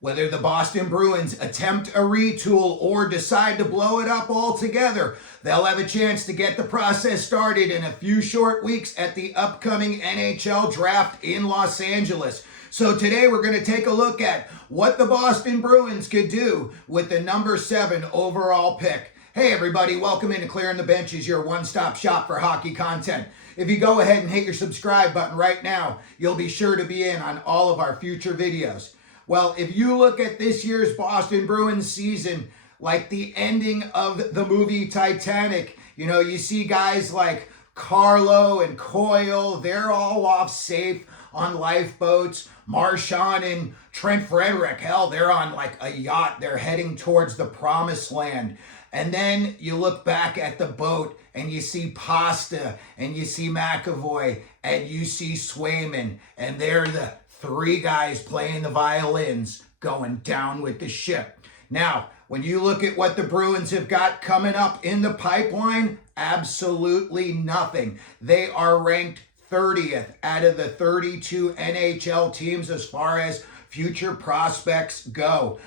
Whether the Boston Bruins attempt a retool or decide to blow it up altogether, they'll have a chance to get the process started in a few short weeks at the upcoming NHL draft in Los Angeles. So today we're going to take a look at what the Boston Bruins could do with the number 7 overall pick. Hey everybody, welcome into Clearing the Benches, your one-stop shop for hockey content. If you go ahead and hit your subscribe button right now, you'll be sure to be in on all of our future videos. Well, if you look at this year's Boston Bruins season, like the ending of the movie Titanic, you see guys like Carlo and Coyle, they're all off safe on lifeboats. Marchand and Trent Frederick, hell, they're on like a yacht. They're heading towards the promised land. And then you look back at the boat and you see Pasta and you see McAvoy and you see Swayman, and they're the 3 guys playing the violins going down with the ship. Now, when you look at what the Bruins have got coming up in the pipeline, absolutely nothing. They are ranked 30th out of the 32 NHL teams as far as future prospects go.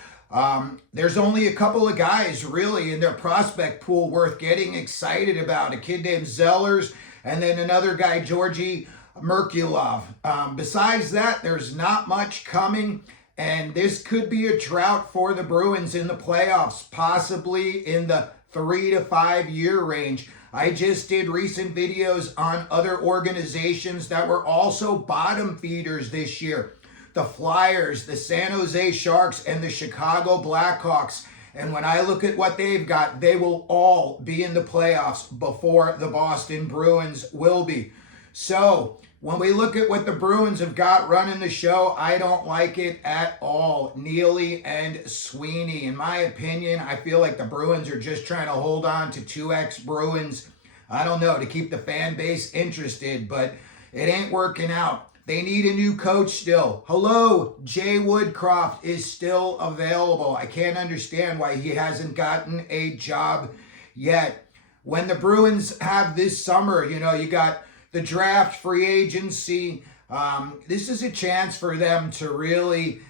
There's only a couple of guys really in their prospect pool worth getting excited about. A kid named Zellers and then another guy, Georgi Merkulov. Besides that, there's not much coming, and this could be a drought for the Bruins in the playoffs, possibly in the 3 to 5 year range. I just did recent videos on other organizations that were also bottom feeders this year. The Flyers, the San Jose Sharks, and the Chicago Blackhawks. And when I look at what they've got, they will all be in the playoffs before the Boston Bruins will be. So when we look at what the Bruins have got running the show, I don't like it at all. Neely and Sweeney. In my opinion, I feel like the Bruins are just trying to hold on to 2 ex-Bruins, I don't know, to keep the fan base interested, but it ain't working out. They need a new coach still. Hello, Jay Woodcroft is still available. I can't understand why he hasn't gotten a job yet. When the Bruins have this summer, you got the draft, free agency. This is a chance for them to really,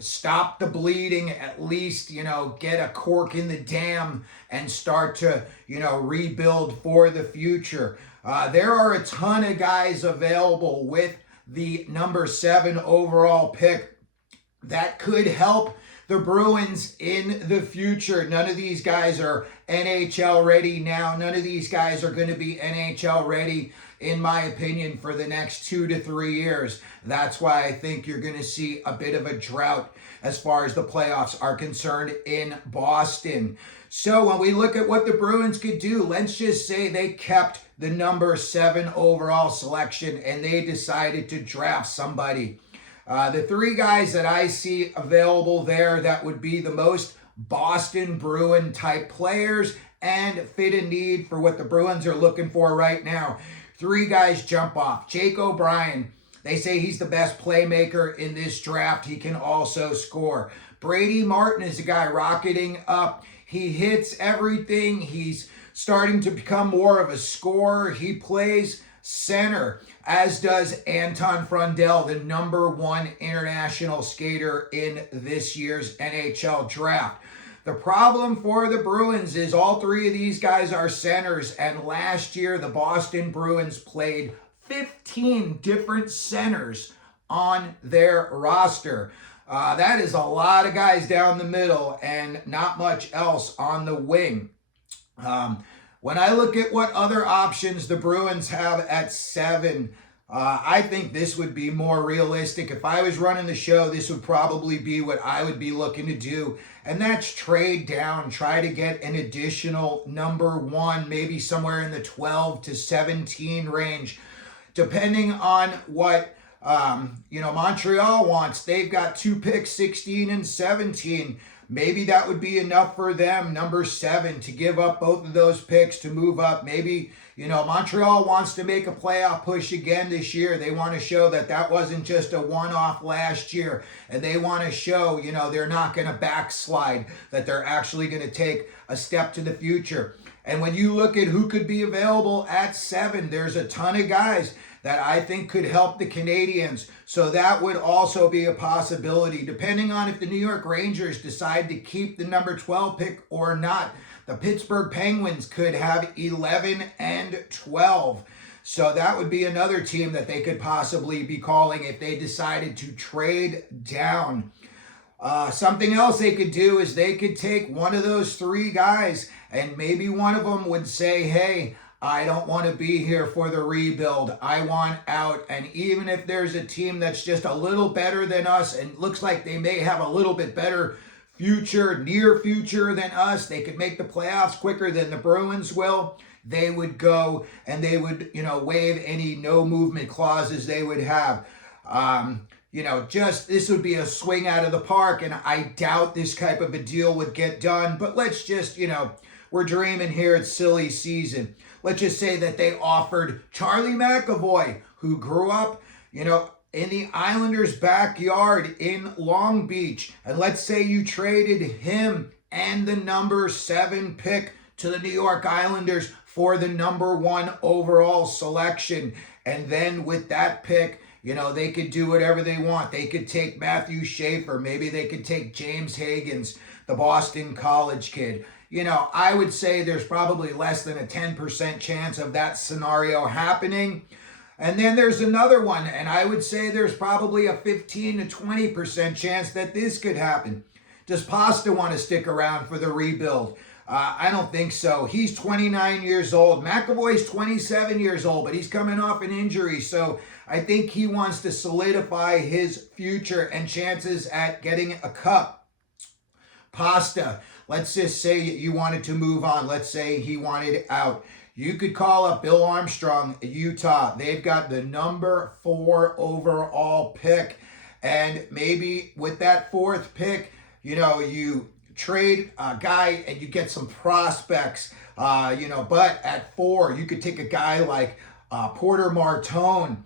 stop the bleeding, at least, get a cork in the dam and start to, rebuild for the future. There are a ton of guys available with the number 7 overall pick that could help the Bruins in the future. None of these guys are NHL ready now. None of these guys are going to be NHL ready, in my opinion, for the next 2 to 3 years. That's why I think you're going to see a bit of a drought as far as the playoffs are concerned in Boston. So when we look at what the Bruins could do, let's just say they kept the number 7 overall selection and they decided to draft somebody. The 3 guys that I see available there that would be the most Boston Bruin type players and fit a need for what the Bruins are looking for right now. 3 guys jump off. Jake O'Brien, they say he's the best playmaker in this draft. He can also score. Brady Martin is a guy rocketing up. He hits everything. He's starting to become more of a scorer. He plays center, as does Anton Frundell, the number 1 international skater in this year's NHL draft. The problem for the Bruins is all 3 of these guys are centers, and last year the Boston Bruins played 15 different centers on their roster. That is a lot of guys down the middle and not much else on the wing. When I look at what other options the Bruins have at 7, I think this would be more realistic. If I was running the show, this would probably be what I would be looking to do. And that's trade down, try to get an additional number 1, maybe somewhere in the 12 to 17 range, depending on what Montreal wants. They've got 2 picks, 16 and 17. Maybe that would be enough for them, number 7, to give up both of those picks to move up. Maybe, Montreal wants to make a playoff push again this year. They want to show that that wasn't just a one-off last year. And they want to show, they're not going to backslide, that they're actually going to take a step to the future. And when you look at who could be available at 7, there's a ton of guys. that I think could help the Canadiens. So that would also be a possibility, depending on if the New York Rangers decide to keep the number 12 pick or not. The Pittsburgh Penguins could have 11 and 12. So that would be another team that they could possibly be calling if they decided to trade down. Something else they could do is they could take one of those three guys, and maybe one of them would say, hey, I don't want to be here for the rebuild. I want out. And even if there's a team that's just a little better than us and looks like they may have a little bit better future, near future than us, they could make the playoffs quicker than the Bruins will. They would go and they would, waive any no movement clauses they would have. Just this would be a swing out of the park, and I doubt this type of a deal would get done. But let's just, we're dreaming here. It's silly season. Let's just say that they offered Charlie McAvoy, who grew up, in the Islanders' backyard in Long Beach. And let's say you traded him and the number 7 pick to the New York Islanders for the number 1 overall selection. And then with that pick, they could do whatever they want. They could take Matthew Schaefer. Maybe they could take James Higgins, the Boston College kid. I would say there's probably less than a 10% chance of that scenario happening. And then there's another one, and I would say there's probably a 15 to 20% chance that this could happen. Does Pasta want to stick around for the rebuild? I don't think so. He's 29 years old. McAvoy's 27 years old, but he's coming off an injury. So I think he wants to solidify his future and chances at getting a cup. Pasta, let's just say you wanted to move on. Let's say he wanted out. You could call up Bill Armstrong, Utah. They've got the number 4 overall pick. And maybe with that 4th pick, you trade a guy and you get some prospects, but at 4, you could take a guy like Porter Martone.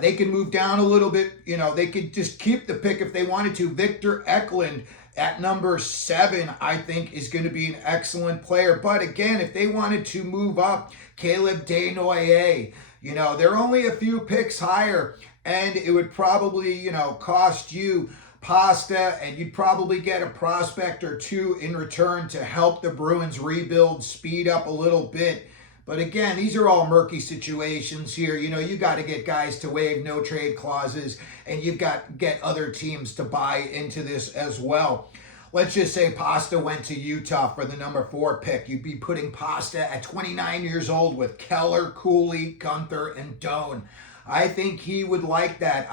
They can move down a little bit. They could just keep the pick if they wanted to. Victor Eklund at number 7, I think, is going to be an excellent player. But again, if they wanted to move up, Caleb Desnoyers, they're only a few picks higher, and it would probably, cost you Pasta, and you'd probably get a prospect or 2 in return to help the Bruins rebuild, speed up a little bit. But again, these are all murky situations here. You got to get guys to waive no trade clauses, and you've got to get other teams to buy into this as well. Let's just say Pasta went to Utah for the number 4 pick. You'd be putting Pasta at 29 years old with Keller, Cooley, Gunther, and Doan. I think he would like that.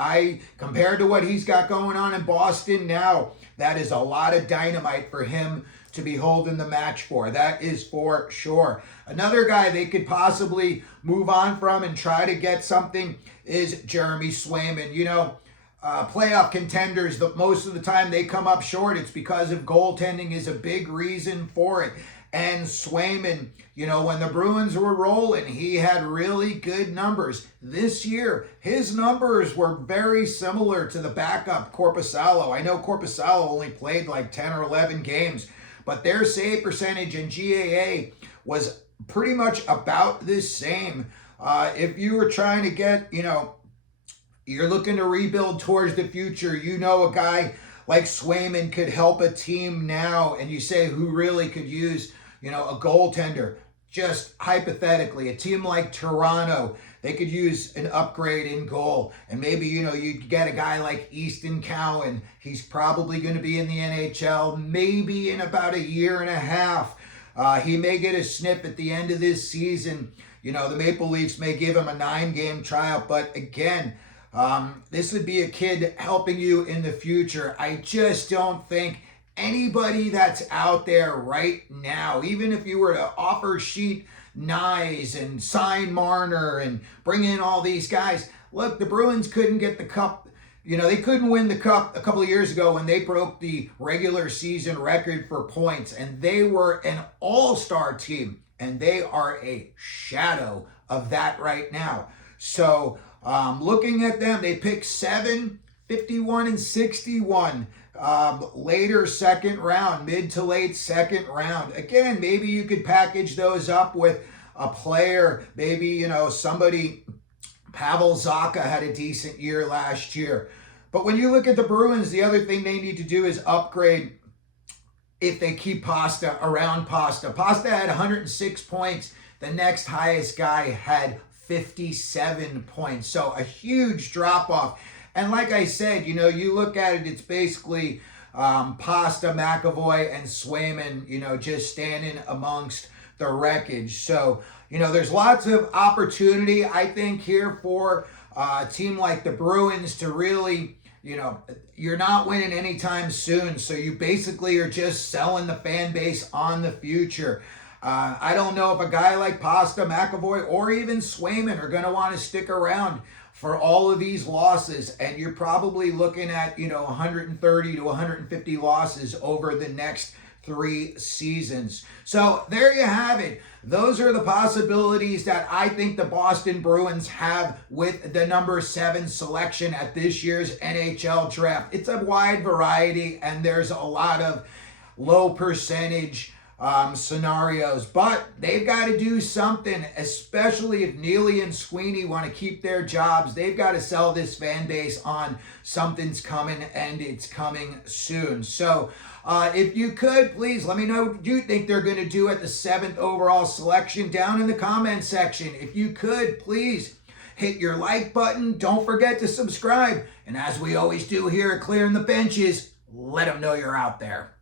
Compared to what he's got going on in Boston now, that is a lot of dynamite for him to be holding the match for. That is for sure. Another guy they could possibly move on from and try to get something is Jeremy Swayman. Playoff contenders, most of the time they come up short. It's because of goaltending is a big reason for it. And Swayman, when the Bruins were rolling, he had really good numbers. This year, his numbers were very similar to the backup Korpisalo. I know Korpisalo only played like 10 or 11 games, but their save percentage in GAA was pretty much about the same. If you were trying to get, you're looking to rebuild towards the future, a guy like Swayman could help a team now, and you say who really could use, a goaltender. Just hypothetically, a team like Toronto, they could use an upgrade in goal. And maybe, you'd get a guy like Easton Cowan. He's probably going to be in the NHL maybe in about a year and a half. He may get a snip at the end of this season. The Maple Leafs may give him a 9-game tryout. But again, this would be a kid helping you in the future. I just don't think anybody that's out there right now, even if you were to offer sheet Nyes and sign Marner and bring in all these guys, look, the Bruins couldn't get the cup. They couldn't win the cup a couple of years ago when they broke the regular season record for points, and they were an all-star team, and they are a shadow of that right now. So looking at them, they picked 7, 51, and 61. Later second round, mid to late second round. Again, maybe you could package those up with a player, maybe, somebody Pavel Zacha had a decent year last year. But when you look at the Bruins, the other thing they need to do is upgrade if they keep Pasta around Pasta. Pasta had 106 points. The next highest guy had 57 points. So a huge drop off. And like I said, you know, you look at it, it's basically Pasta, McAvoy, and Swayman, you know, just standing amongst the wreckage. So, you know, there's lots of opportunity, I think, here for a team like the Bruins to really, you know, you're not winning anytime soon. So you basically are just selling the fan base on the future. I don't know if a guy like Pasta, McAvoy, or even Swayman are going to want to stick around for all of these losses. And you're probably looking at, you know, 130 to 150 losses over the next 3 seasons. So there you have it. Those are the possibilities that I think the Boston Bruins have with the number 7 selection at this year's NHL draft. It's a wide variety, and there's a lot of low percentage scenarios, but they've got to do something, especially if Neely and Sweeney want to keep their jobs. They've got to sell this fan base on something's coming, and it's coming soon. So if you could, please let me know what you think they're going to do at the 7th overall selection down in the comment section. If you could, please hit your like button. Don't forget to subscribe. And as we always do here at Clearing the Benches, let them know you're out there.